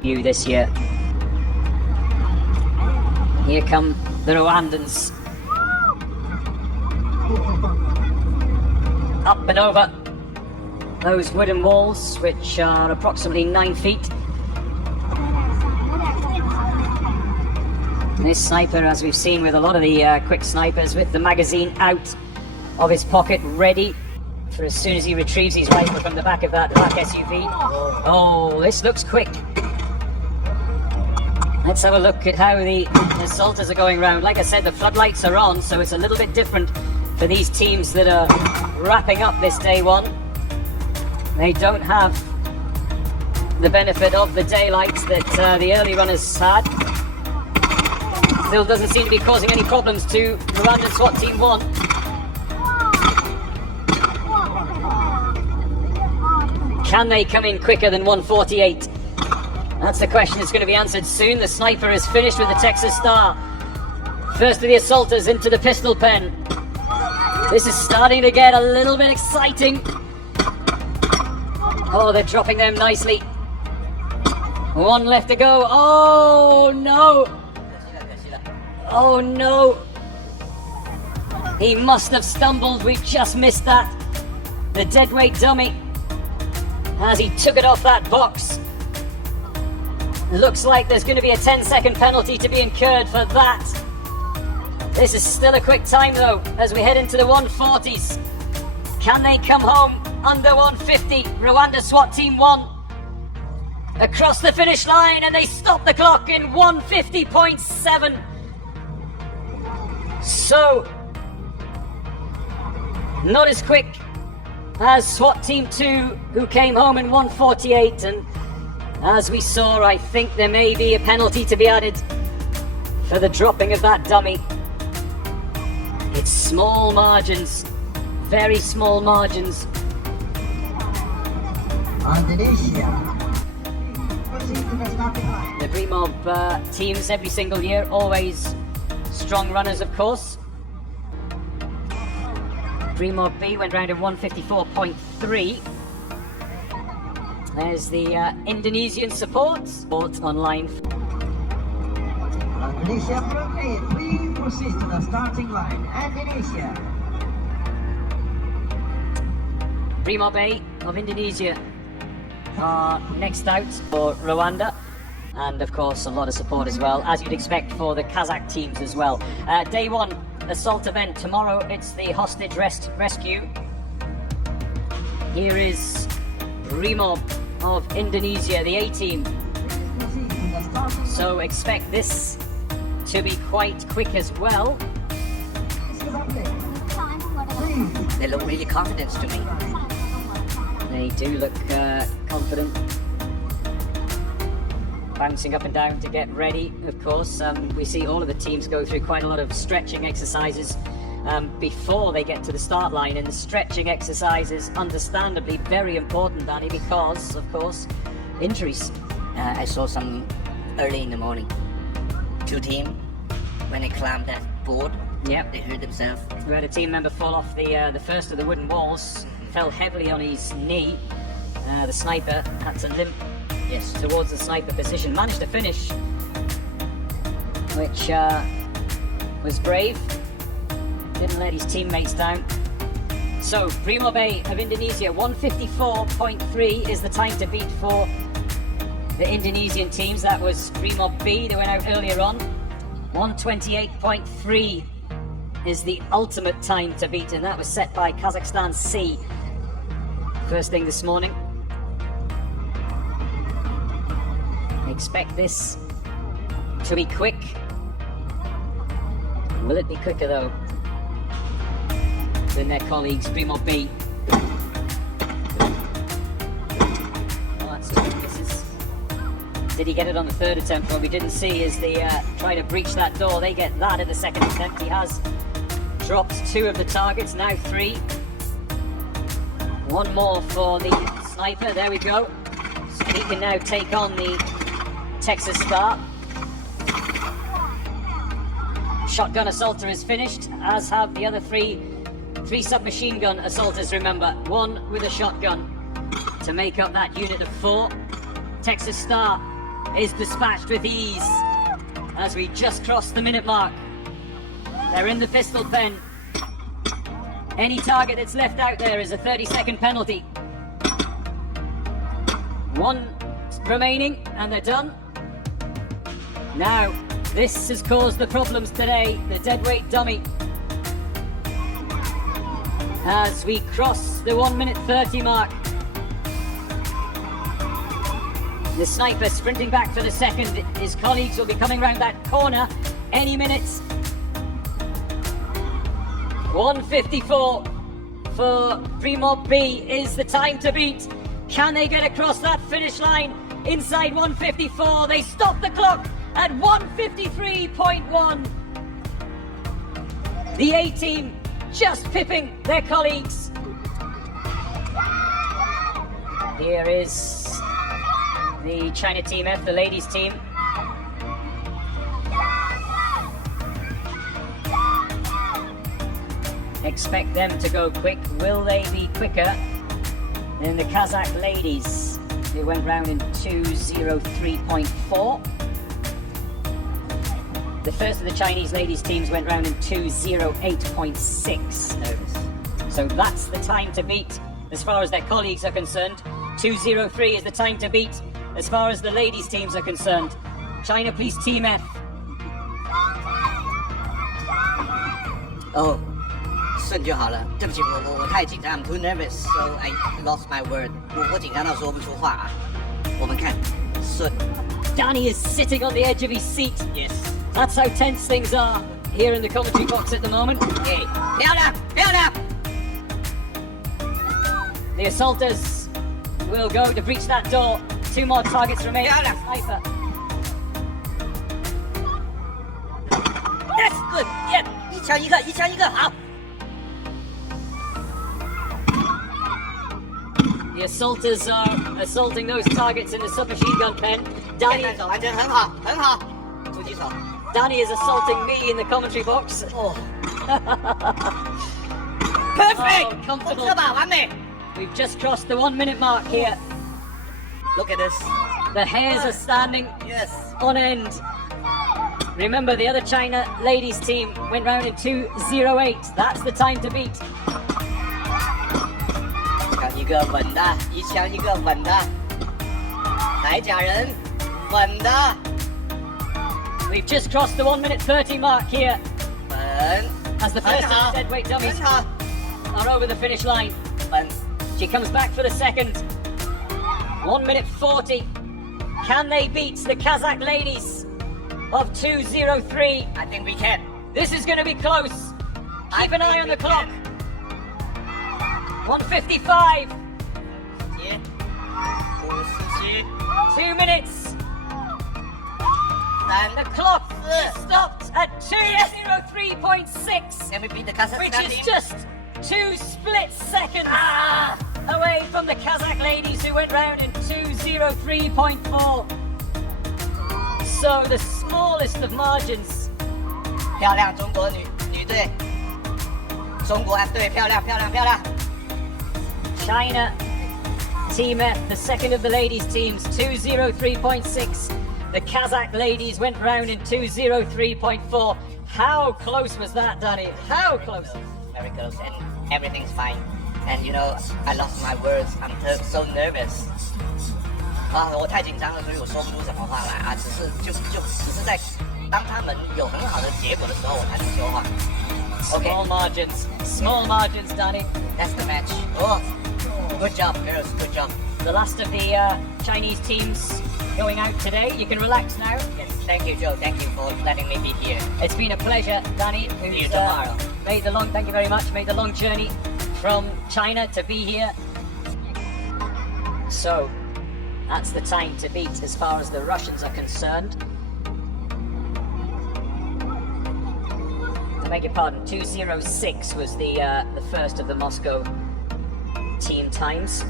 You this year. Here come the Rwandans. Up and over those wooden walls, which are approximately 9 feet. This sniper, as we've seen with a lot of the quick snipers, with the magazine out of his pocket, ready for as soon as he retrieves his rifle from the back of that black SUV. Oh, this looks quick. Let's have a look at how the assaulters are going round. Like I said, the floodlights are on, so it's a little bit different for these teams that are wrapping up this day one. They don't have the benefit of the daylight that the early runners had. Still doesn't seem to be causing any problems to Rwandan SWAT Team 1. Can they come in quicker than 148? That's the question that's going to be answered soon. The sniper is finished with the Texas Star. First of the assaulters into the pistol pen. This is starting to get a little bit exciting. Oh, they're dropping them nicely. One left to go. Oh, no. Oh, no. He must have stumbled. We've just missed that. The deadweight dummy, as he took it off that box. Looks like there's going to be a 10-second penalty to be incurred for that. This is still a quick time though, as we head into the 140s. Can they come home under 150? Rwanda SWAT Team 1 across the finish line, and they stop the clock in 150.7. So, not as quick as SWAT Team 2, who came home in 148, and as we saw, I think there may be a penalty to be added for the dropping of that dummy. It's small margins, very small margins. The Brimob teams every single year, always strong runners, of course. Brimob B went round at 154.3. There's the Indonesian support online. Indonesia from 8, please proceed to the starting line. Indonesia. Brimob A of Indonesia are next out for Rwanda. And of course a lot of support as well, as you'd expect for the Kazakh teams as well. Day one assault event. Tomorrow it's the hostage rescue. Here is Brimob of Indonesia, the A team. So expect this to be quite quick as well. They look really confident to me. They do look confident. Bouncing up and down to get ready, of course. We see all of the teams go through quite a lot of stretching exercises before they get to the start line, and the stretching exercises, understandably, very important, Danny, because, of course, injuries. I saw some early in the morning. Two teams, when they climbed that board, yep, they hurt themselves. We had a team member fall off the first of the wooden walls, fell heavily on his knee. The sniper had to limp towards the sniper position, managed to finish, which was brave. Didn't let his teammates down. So, Brimob A of Indonesia, 154.3 is the time to beat for the Indonesian teams. That was Brimob B, they went out earlier on. 128.3 is the ultimate time to beat, and that was set by Kazakhstan C first thing this morning. Expect this to be quick. Will it be quicker though than their colleagues, Brimob B? Well, that's two misses. Did he get it on the third attempt? What we didn't see is they try to breach that door. They get that at the second attempt. He has dropped 2 of the targets, now 3. One more for the sniper, there we go. So he can now take on the Texas Star. Shotgun assaulter is finished, as have the other 3 submachine gun assaulters, remember. 1 with a shotgun to make up that unit of 4. Texas Star is dispatched with ease as we just crossed the minute mark. They're in the pistol pen. Any target that's left out there is a 30-second penalty. One remaining and they're done. Now, this has caused the problems today, the deadweight dummy. As we cross the 1 minute 30 mark. The sniper sprinting back for the second. His colleagues will be coming round that corner any minute. 1:54 for Pre-Mob B is the time to beat. Can they get across that finish line inside 1:54? They stop the clock at 1:53.1. The A team just pipping their colleagues. Here is the China Team F, the ladies team. Expect them to go quick. Will they be quicker than the Kazakh ladies? They went round in 2:03.4. The first of the Chinese ladies teams went round in 2:08.6. So that's the time to beat as far as their colleagues are concerned. 2:03 is the time to beat as far as the ladies teams are concerned. China, please, Team F. Oh, 顺就好了。对不起，我太紧张 ，I'm too nervous, so I lost my word. 我紧张到说不出话啊。我们看，顺。Danny is sitting on the edge of his seat. Yes. That's how tense things are here in the commentary box at the moment. Okay. 漂亮，漂亮。 The assaulters will go to breach that door. 2 more targets remain. Sniper. That's good. Yeah. 一枪一个，一枪一个，好。 The assaulters are assaulting those targets in the submachine gun pen. 电弹手完成很好，很好。狙击手。 Danny is assaulting me in the commentary box. 哦。Perfect. Oh, comfortable. 这把完美。 We've just crossed the 1 minute mark here. Look at this. The hairs are standing Yes. on end. Remember, the other China ladies team went round in 2:08. That's the time to beat. 一个稳的，一枪一个稳的，铠甲人，稳的， We've just crossed the 1 minute 30 mark here 稳， as the first 很好， of the deadweight dummies 很好， are over the finish line. 稳， She comes back for the second. 1 minute 40. Can they beat the Kazakh ladies of 2:03? I think we can. This is going to be close. Keep an eye on the clock. 1:55. 57 2 minutes. 3 The clock stopped at 2:03.6, Can we beat the Kazakhstan which is team? just 2 split seconds away from the Kazakh ladies who went round in 2:03.4. So the smallest of margins. 漂亮，中国女队，中国 F 队漂亮漂亮漂亮。 China Team F, the second of the ladies teams, 2:03.6. The Kazakh ladies went round in 2:03.4. How close was that, Danny? How close? Very close, and everything's fine. And you know, I lost my words. I'm so nervous. 啊，我太紧张了，所以我说不出什么话来啊。只是在当他们有很好的结果的时候，我才能说话。Okay, Small margins, Danny. that's the match. Oh, good job, girls. Good job. The last of the Chinese teams going out today. You can relax now. Yes, thank you, Joe. Thank you for letting me be here. It's been a pleasure, Danny. See you Who's tomorrow. thank you very much. Made the long journey from China to be here. So, that's the time to beat as far as the Russians are concerned. I beg your pardon, 2:06 was the first of the Moscow team times.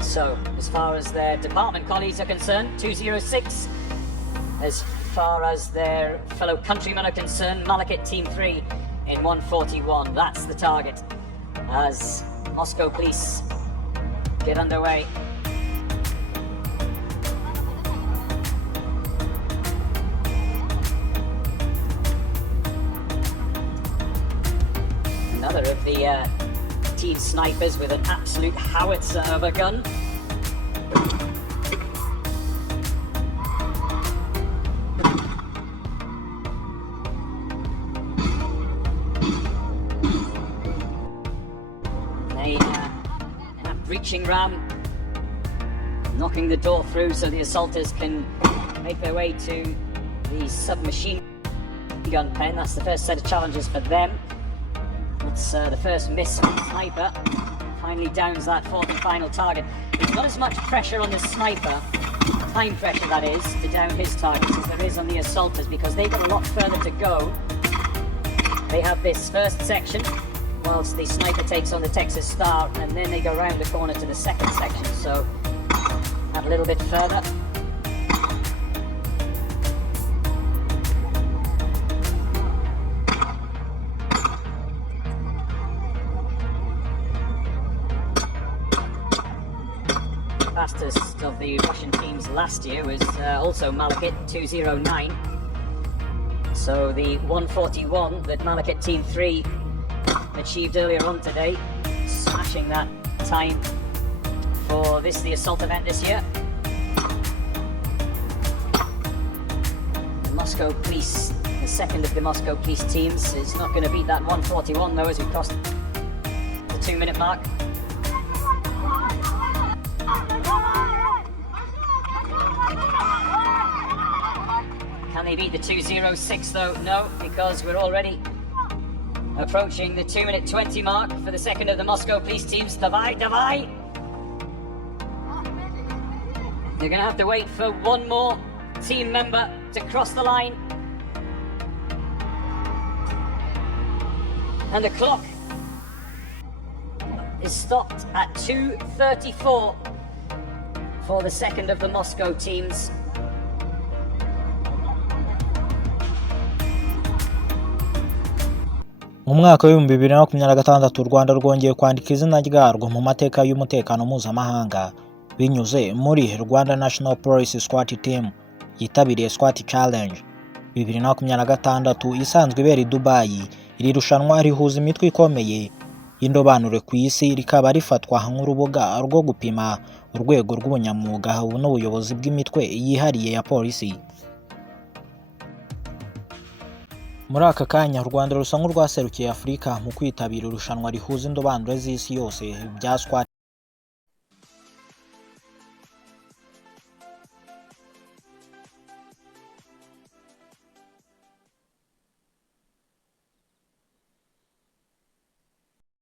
So, as far as their department colleagues are concerned, 2:06. As far as their fellow countrymen are concerned, Malakit Team 3 in 1:41. That's the target as Moscow police get underway. another of the team snipers with an absolute howitzer of a gun. They have breaching ram, knocking the door through so the assaulters can make their way to the submachine gun pen. That's the first set of challenges for them. It's the first miss from the sniper. Finally downs that fourth and final target. There's not as much pressure on the sniper, time pressure that is, to down his targets as there is on the assaulters, because they've got a lot further to go. They have this first section, whilst the sniper takes on the Texas Star, and then they go round the corner to the second section, so a little bit further. Fastest of the Russian teams last year was also Malakit 209. So the 141 that Malakit Team 3 achieved earlier on today, smashing that time for the assault event this year. The Moscow Police, the second of the Moscow Police teams, is not going to beat that 141 though, as we crossed the 2-minute mark. Can they beat the 206 though? No, because we're already approaching the 2-minute 20 mark for the second of the Moscow Police teams. Davai, davai! They're going to have to wait for one more team member to cross the line. And the clock is stopped at 2:34 for the second of the Moscow teams. Mu mwaka wa 2026 u Rwanda rwongeye kwandika izina ryarwo mu mateka y'umutekano mpuzamahanga binyuze muri Rwanda National Police Swat Team yitabiriye Swat Challenge 2026 isanzwe ibera i Dubai. Iri rushanwa rihuza imitwe ikomeye y'indobanure ku isi, rikaba rifatwa nk'urubuga rwo gupima urwego rw'ubunyamwuga n'ubuyobozi bw'imitwe yihariye ya polisi. Muri aka kanya u Rwanda rusa nk'urwaserukiye Afurika mu kwitabira irushanwa rihuza indobanure z'isi yose bya Swat